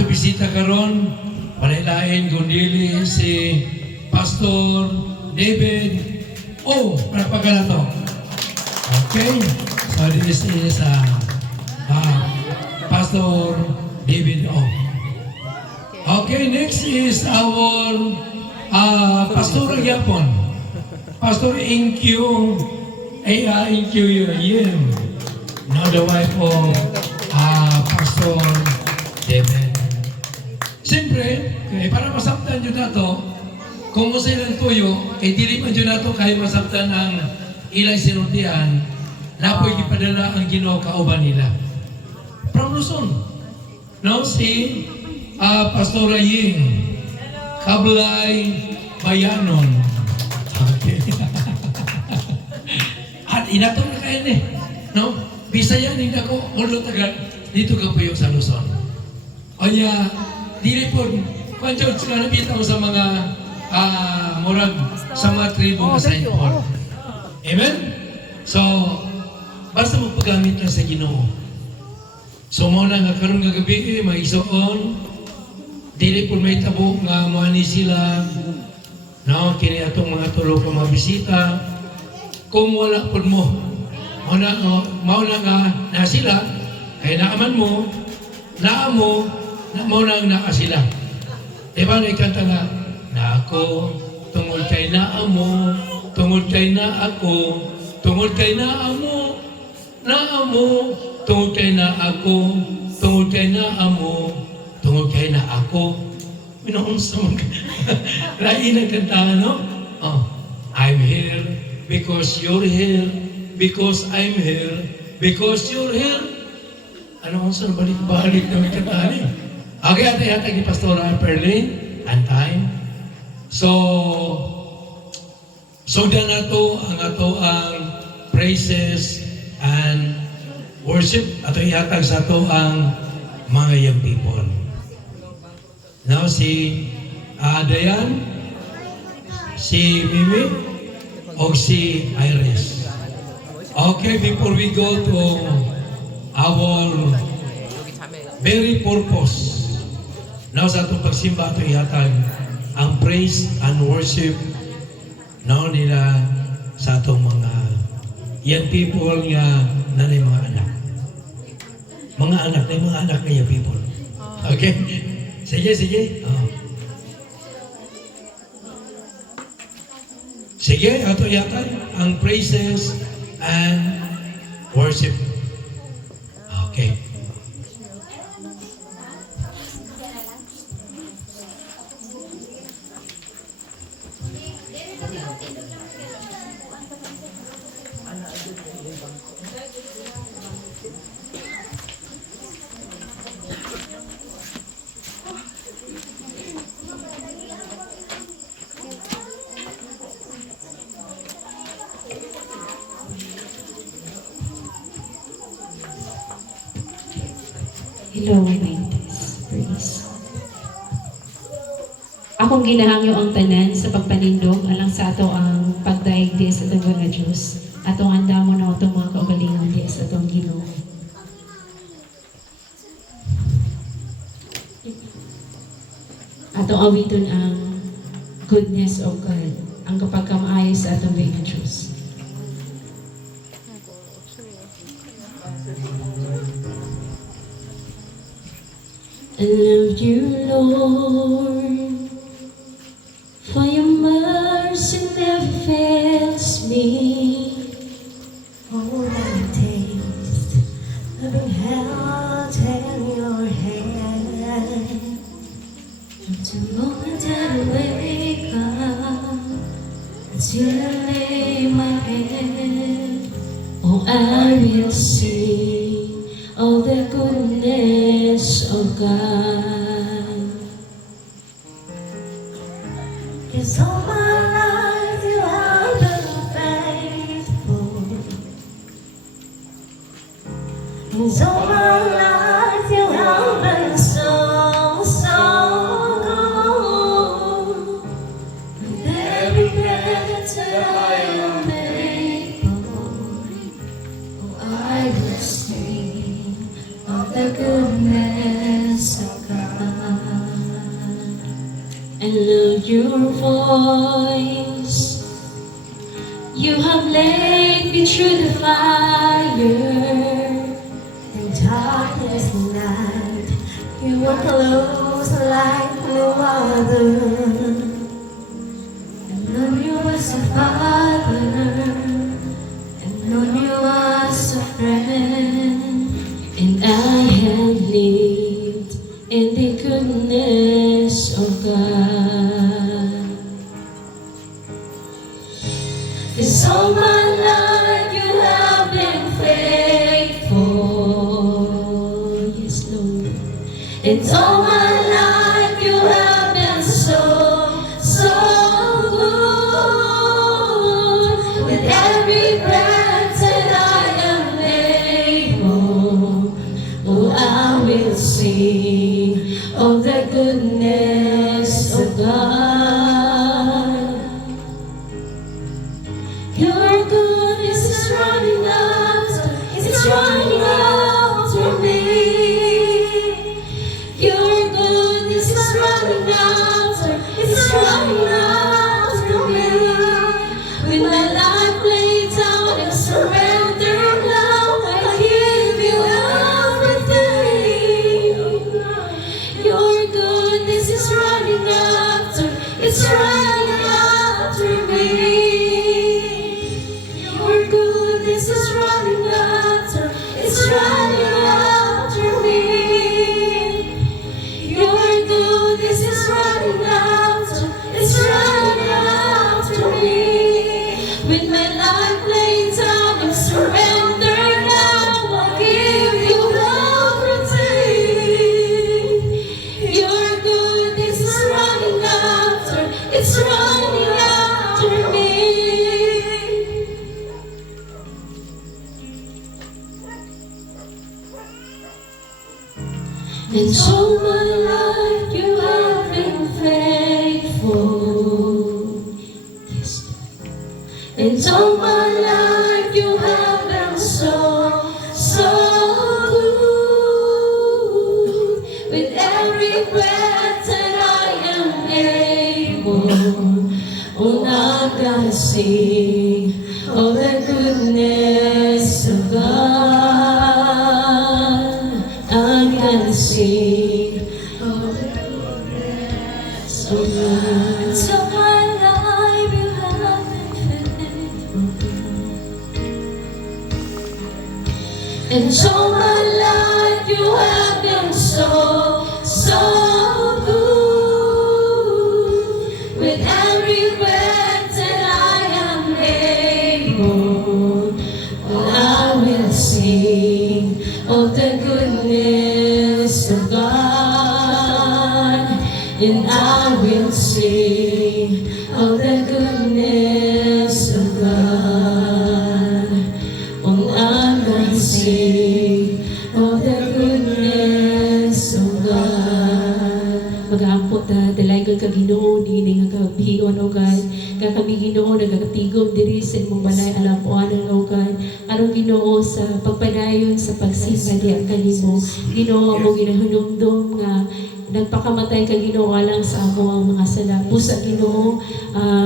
ato bisita karon panilain gundili si Pastor David O. Palakpakan na to. Okay? So this is Pastor David O. Okay, next is our Pastor Yapon. Pastor Inkyu Yim. Now the wife of Pastor David. Siyempre, para masabtan nyo na to, kung sa ilang tuyo, dili man nyo na to kahit masabtan ang ilang sinuntian, napoy ipadala ang Ginoo kauban nila. From Luzon, no? Si Pastor Ying Kablay Bayanon. Okay. At inatong na kayo no? Bisaya din ako, ulo taga, dito ka po yung sa Luzon. O niya, dili po, kung George ka nabitaw sa mga murag, sa mga tribo sa Paul. Amen? So, basta magpagamit lang sa Ginoo. So, muna nga karon nga gabi, may isoon, dili po may tabo nga muani sila, no, kini atong mga tulo ka mga bisita. Kung wala po mo, mauna nga na sila, kaya naaman mo, mauna nga sila. Diba na ikanta nga, na ako, tungod kay naamo, tungod kay na ako, tungod kay naamo, tungod kay na ako, tungod kay naamo, tungod kay na ako. Pinoon sa mga lain ang kantahan, no? Oh, I'm here because you're here, because I'm here, because you're here. Ano kung saan balik-balik na may kantahan eh? Okay, atay ni Pastora Perlin, and time. So dan ato ang praises and worship ato ihatag sa ato ang mga young people. Now si Dayan, si Mimi, o si Iris. Okay, before we go to our very purpose, now sa itong pagsimba ito ihatag ang praise and worship now nila sa itong mga young people nga nanay mga anak. Mga anak na young people. Okay? Sige. Oh. Sige, ato ihatag ang praises and worship. Okay. Hello, ladies. Praise. Akong ginahangyo ang tanan sa pagpanindog alang sa ato ang pagdaig di sa atong mga Diyos. Atong andamo na atong mga kaugalingon di sa atong Ginoo. Atong awiton ang goodness of God, ang kapagkamaayo sa atong mga Diyos. I love you, Lord, for your mercy never fails me. Oh, let me taste of being held in your hand. From the moment that I wake up until I lay my head, oh, I will sing of the goodness of God. 'Cause all my life you have been faithful. 'Cause all my life you have been so good. With every breath that I am able, oh, I will sing of the goodness of God. your voice. You have led me through the fire. In darkness and night, you are close like no other. And known you as a father, and known you as a friend. And I have lived in the goodness of God. 'Cause all my life you have been faithful. Yes, Lord. And all my life you have been so, so good. With every breath that I am able, oh, I will sing of the goodness of God. Your goodness is running after, it's running after me. Your goodness is running after, it's running after me. With my life laid down and surrendered now, I give you everything. Your goodness is running after, it's running after me. Your goodness is running after, it's running after me. Your goodness is running after, it's running after me. With my life laid down and surrendered now, I'll give you everything. Your goodness is running after, it's running after me. And all my life you have been faithful. Yes. And all my life you have been so, so good. With every breath that I am able, oh, I'm gonna sing of the goodness of God. I'm gonna sing of the goodness of God. So my life you have been faithful. And so my life you have been so, so good. With every breath that I am able, oh, I will sing of the goodness of God. And I will sing of the goodness of God. Oh, I'm gonna sing of the goodness of God. Mag-ampot na dalagon ka Ginoo ni nga kabiyon o God. Ka kami Ginoo nagakatigom diri sa imong balay alapuan o God. Aron Ginoo sa pagpadayon sa pagsimba diha kanimo. Ginoo mo ginahunumdum nga nagpakamatay ka Ginoo alang sa amo ang mga sala. Pusa Ginoo,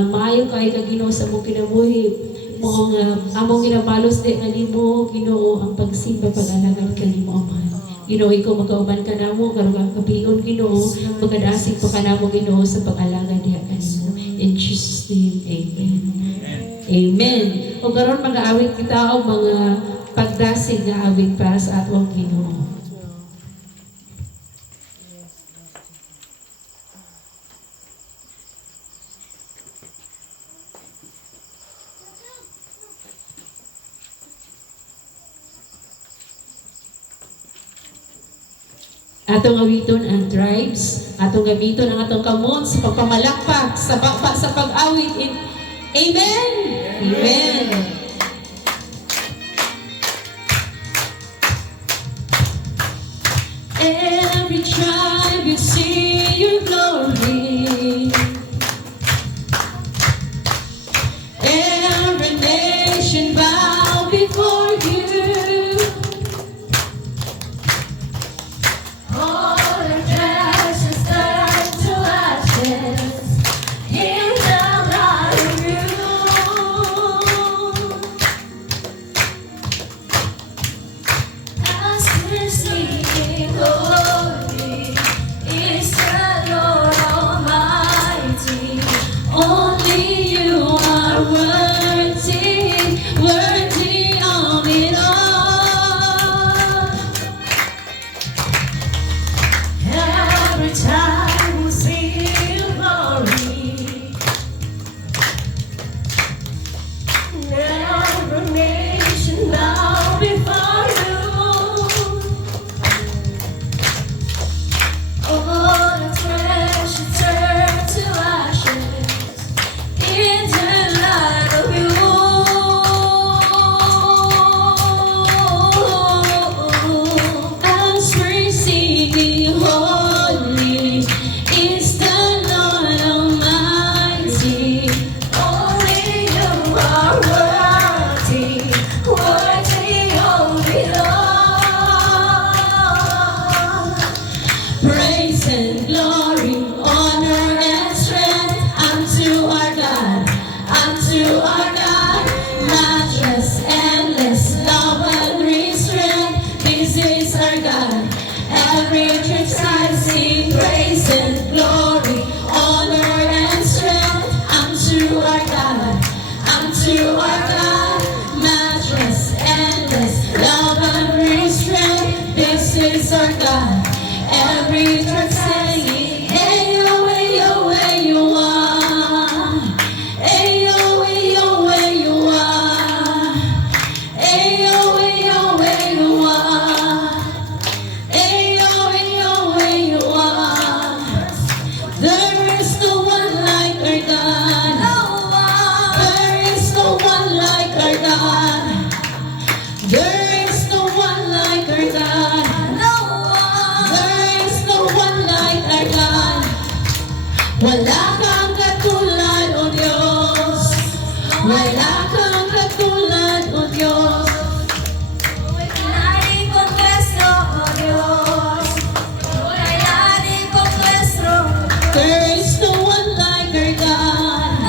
maayo kay ka Ginoo sa mong kinabuhi. Mo nga among ginabalos di nga nimo Ginoo ang pagsimba pag-alagad kanimo Ama. Ginoo, ikaw magkauban ka namo karon ang kabiyon Ginoo, magkadasig pa ka namo Ginoo sa pag-alagad diha kanimo. In Jesus name, amen. Amen. O karon mag-aawit kita og mga pagdasig nga awit para sa atong Ginoo. Atong awiton ang tribes, atong gamiton ang atong kamot sa pagpamalakpak, sa pag-awit. Amen! Amen! Every tribe will see your glory. Every nation bow before you. All the treasures turn to ashes. time will see your glory. Every nation bow before you. All the treasure turn to ashes in the light of you. As we sing, holy is the Lord Almighty. Only you are worthy, worthy of it all. Praise and glory, honor and strength unto our God, unto our God. Matchless, endless, love and restraint. This is our God. Every church side sing praise and glory, honor and strength unto our God, unto our God. Matchless, endless, love and restraint. This is our God. Every church singing, Ayo, Ayo, where you are. Ayo, Ayo, where you are. Ayo, Ayo, where you are. Ayo, Ayo, where you are. There is no one like our God. There is no one like our God. There is no one like our God. There is no one like our God. Wala kang katulad, O Diyos. Wala kang katulad, O Diyos. Kailangan kong pwesto, O Diyos. Kailangan kong pwesto. There is no one like our God.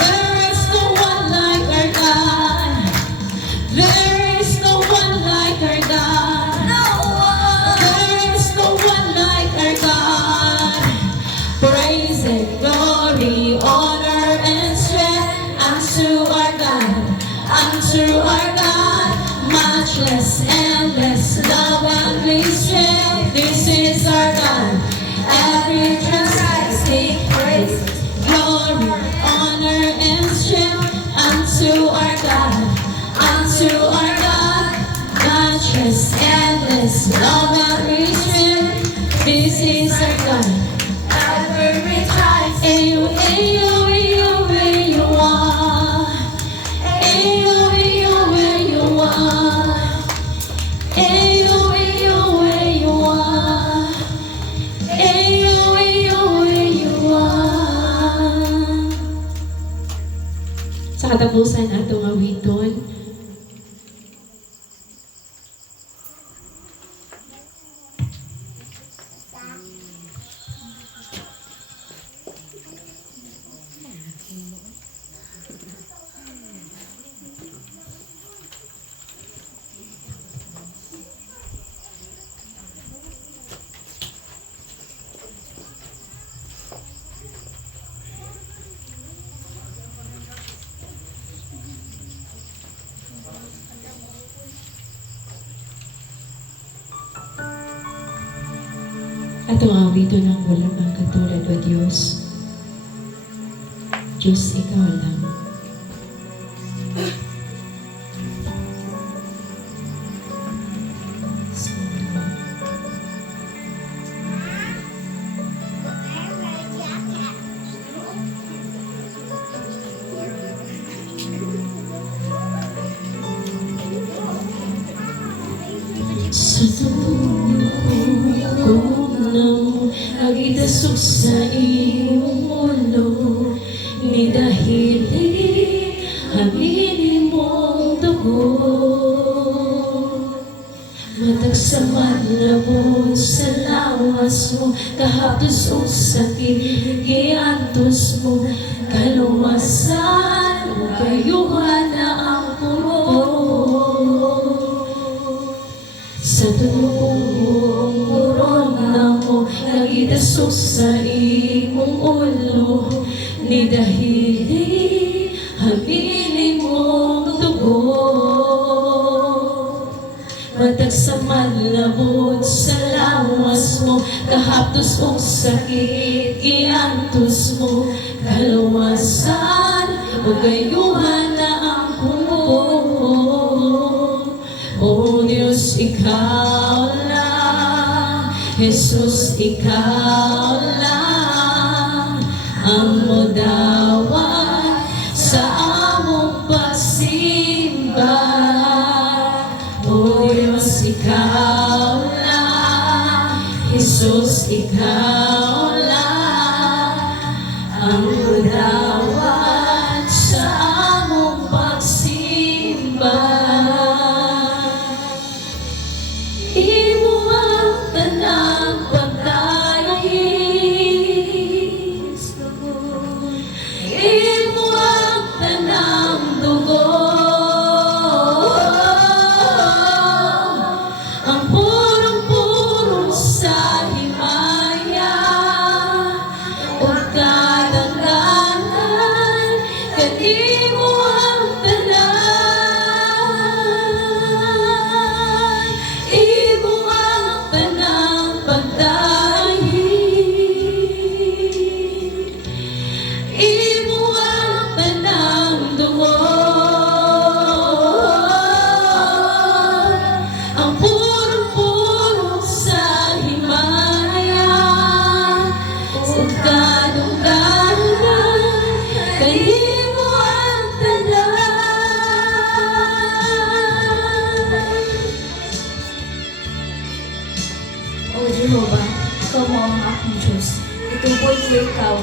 There is no one like our God. There is no one like our God. There is no one like our God. Praise and glory, honor and strength unto our God, unto our God. Matchless, endless, love and strength. This is our God. Every trust sing praise, glory, honor and strength unto our God, unto our God. Matchless, endless, love and strength. This is our God. Every time, Ayo, Ayo, Ayo, where you are. Ayo, Ayo, where you are. Ayo, Ayo, where you are. Ayo, Ayo, where you are. Sa katapusan atong awiton, atong awiton ang wala kang katulad, O Diyos. Diyos, ikaw lang. Sa tuyo ko nang nagidasok sa iyong ulo, ni dahil aminin mong dugo. Matag sa manlabot sa lawas mo, kahapos o sakit, giantos mo, kaluwasan, kayuhan na ang puno. Sa tuong korona mo, nagidasok sa imong ulo, ni dahil aminin mong dugo. Matag sa manlabot sa lawas pagdalos mo, kahaptos kong sakit, giantos mo, kaluwasan, o gayuhan na ang puno. O Diyos, ikaw lang, Jesus, ikaw lang, ang modawat sa among pagsimba. O Diyos, ikaw lang, Jesus, ikaw lang, ang modawat sa among pagsimba. Imo ang tanang pagdayis, imo ang tanang dugo, ang purong-purong sa himaya, o kadangganan, kanimo ang tanan. Imo ang tanang pagdayis, imo ang tanang dugo, ang purong-purong sa himaya, sa kadungganan, kanimo ang tanan. O Jehovah, ikaw mo ang aking Diyos. Ituboy ko ikaw,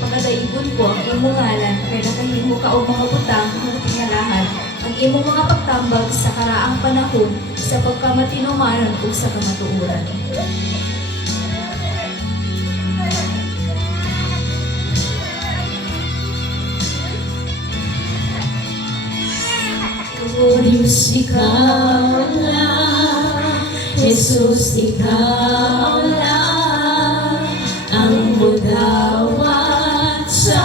pagkadaigon ko ang imong ngalan, kaya nakahimo ka o mga butang ng tingalahan, ang imong mga pagtambag sa karaang panahon, sa pagkamatinumaran o sa kamatuuran. O Diyos, ikaw lang, Jesus, ikaw lang, ang mudawat sa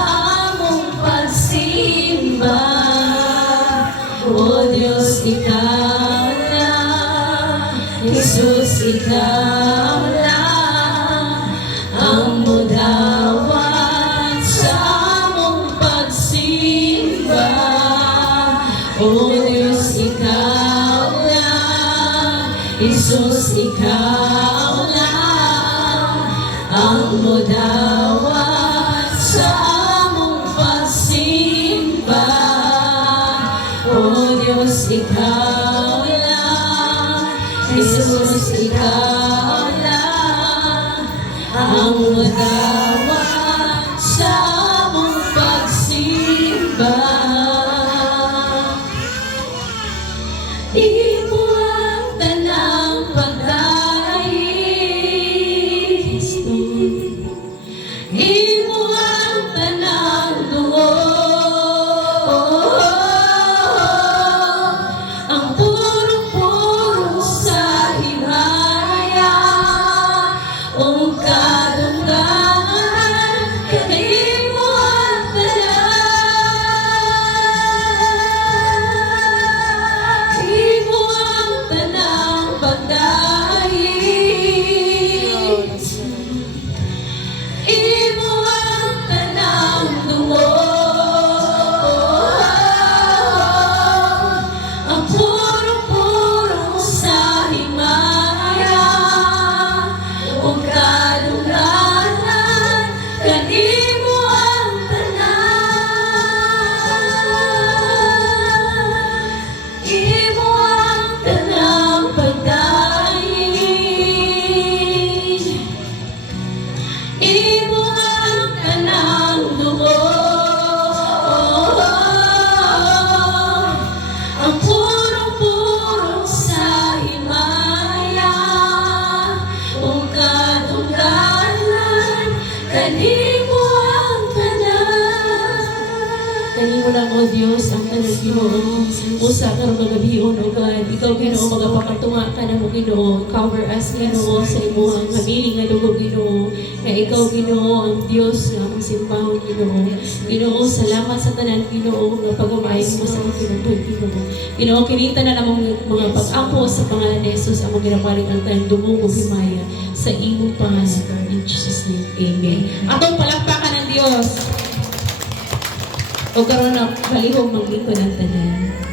among pagsimba. O Diyos, ikaw lang, Jesus, ikaw lang, ang mudawat sa among pagsimba. O Diyos, ikaw lang, Jesus, ikaw lang, ang modawat sa among pagsimba. O Diyos, ikaw lang, Jesus, ikaw lang, ang modawat sa among pagsimba. Imo ang tanang pagdayis, imo ang tanang dugo, ang purong-purong sa himaya, ang kadungganan, imo ang tanan. Imo ang tanang pagdayis, imo ang tanang dugo, ang purong-purong sa himaya, ang kadungganan, kanimo ang tanan. Imo ang tanang pagdayis, imo ang tanang dugo, ang purong-purong sa himaya, ang kadungganan, kanimo ang tanan. Kanimo lang, O Diyos, ang tanang Ginoo. Usa karong kagabion, O God. Ikaw, Ginoo, magapakatunga ka na mo, Ginoo. Cover us, Ginoo, sa imuhang kabiling nga dugo, Ginoo. Kaya ikaw, Ginoo, ang Diyos nga ang simbahon, Ginoo. Ginoo, salamat sa tanan, Ginoo, nga pagamayon mo sa mga kinabay, Ginoo. Ginoo, kinita na namang mga pag-apo sa pangalan ni Jesus, ang mga ginapaling ang tanang dugo o himaya. sa imong pangalan. In Jesus' name, Amen. Atong palakpakan ng Diyos. O karon na palihog maglingkod ng tanan.